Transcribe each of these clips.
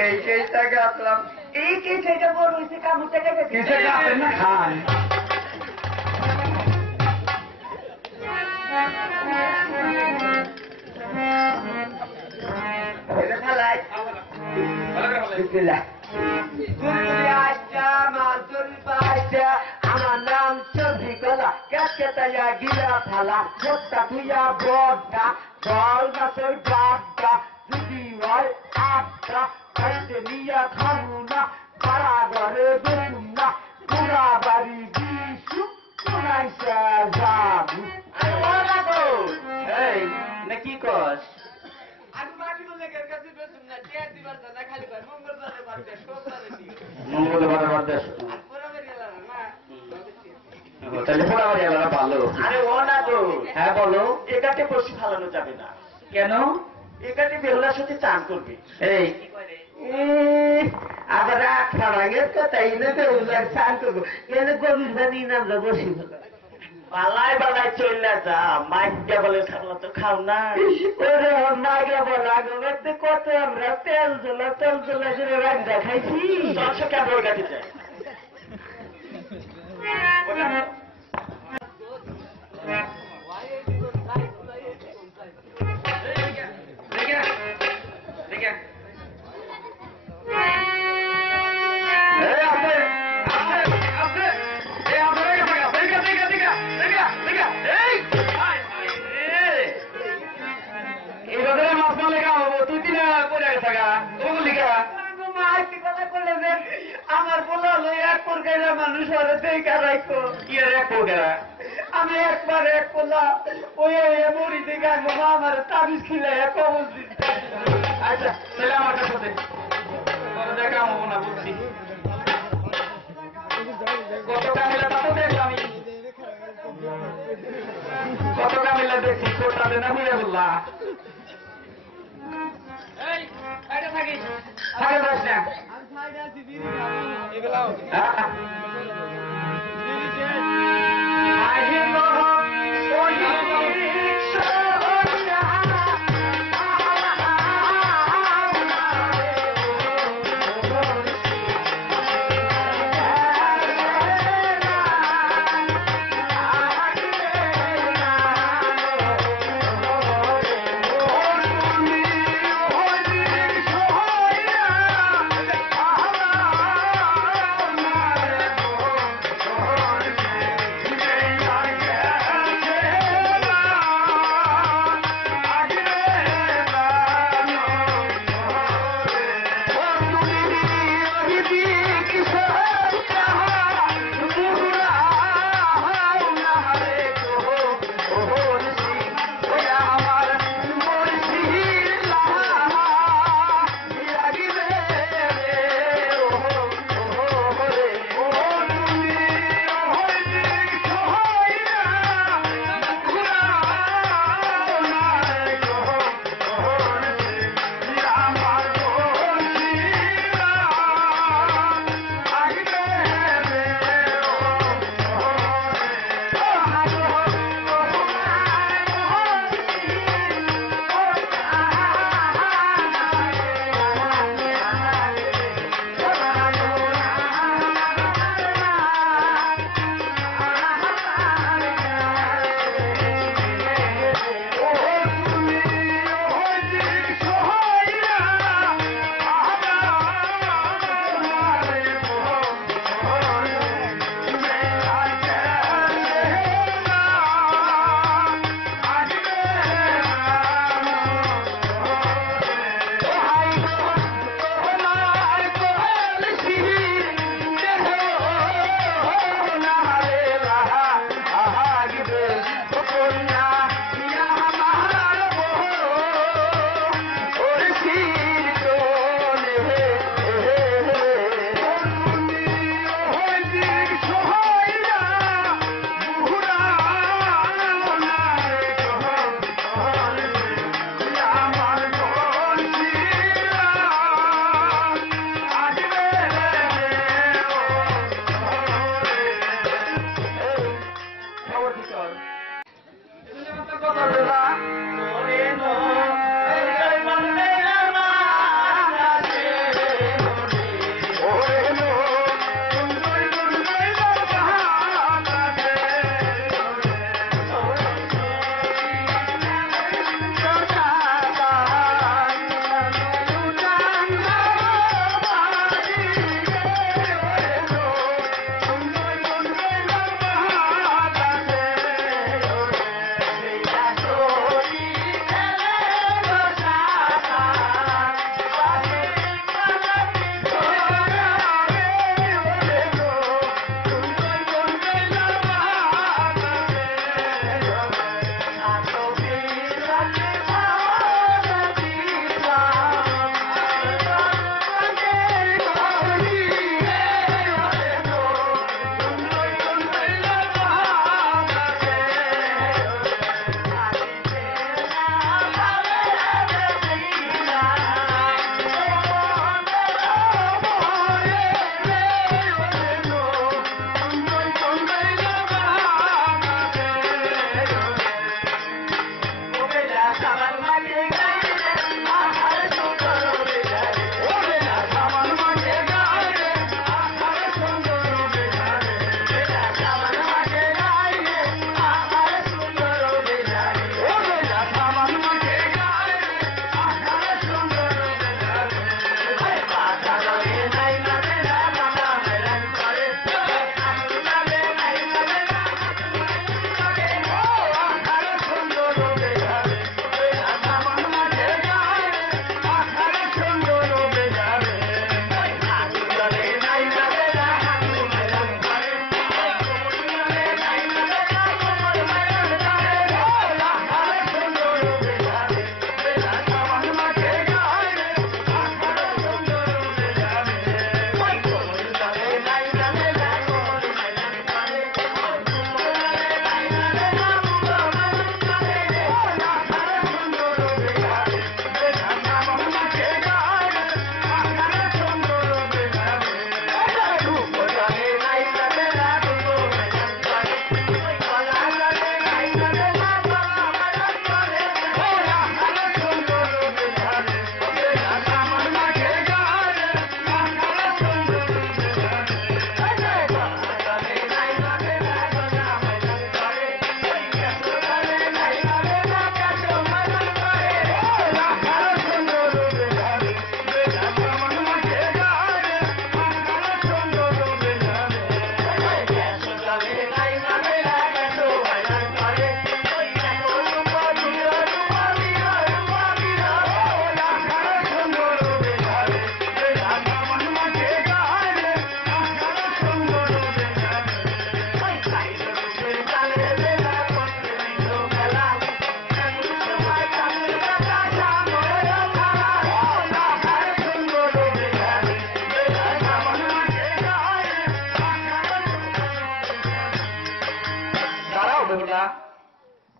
এই কেসটা গাছলাম এই কেস এটা বড় হয়েছে কামড়টা গেছে না খান আমার নাম চৌধুরী গলা কেতাইয়া গিরা থালা ভোটটা তুইয়া বড়টা জল গাছের বাগটা যদি হয় আটটা খাইতে নিয়া খাবো না পাড়া ঘরে বেরুম না পুরা বাড়ি বিশু পুনাইসা যাবো এই না কি কস মঙ্গলবার তাহলে পোড়াবাড়ি আলাদা ভালো আরে ও না তো হ্যাঁ বলো এটাকে বসি ফালানো যাবে না কেন এখানে বেহুলার সাথে চান করবে এই আবার খাওয়াগের কথাই না বেহুলার চান করবো কেন গভীর বানি নামলো বসি পালায় পালায় চললে যা মাইকা বলে থাকলে তো খাও না ওরে মাইকা বলা গোবরতে কত আমরা তেল জ্বলা করে রান্না খাইছি দর্শক কেমন গাড়ি যায় আমার বলা হলো এক প্রকারের মানুষ ওরা দেখা রাখো কি এক প্রকার আমি একবার এক পোলা ওই মরি থেকে আনবো আমার তাবিজ খিলে এক অবস্থিত আচ্ছা তাহলে আমার কাছে দেখা হবো না বুঝছি কত কামিলা তা তো দেখলাম কত কামিলা দেখছি কোটা দেনা হয়ে বললা থাকিস থাকে যাস না কথা বেলা ওরে নো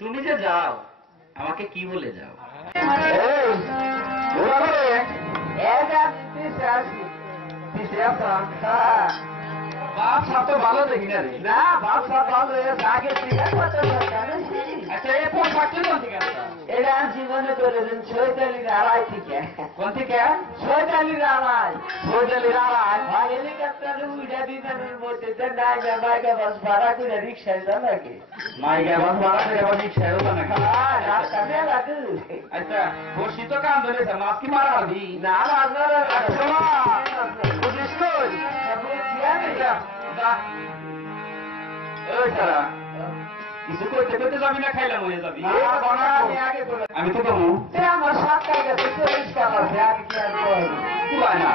তুমি যে যাও আমাকে কি বলে যাও? বাপ তো ভালো দেখি না রে। না বাপ ভালো আগে আচ্ছা এই পোশাক এরা জীবনে করে দেন ছয়তালির আড়াই থেকে। কোন থেকে? ছয়তালির আড়াই। ছয়তালির আড়াই হেলিকপ্টারে উড়ে বিমানের মধ্যে নাইগা মাইগা বাস ভাড়া করে রিক্সায় যা নাকি? মাইগা বাস ভাড়া করে আবার রিক্সায় যা নাকি? রাস্তা মেলা দূর। আচ্ছা বসি তো কান ধরেছে, মাছ কি মারা হবি? না বুঝিস কই? কিছু করতে করতে যাবি না, খাইলাম হয়ে যাবি? আমি তো কমু আমার সাত টাকা 40 টাকা আগে কি আর না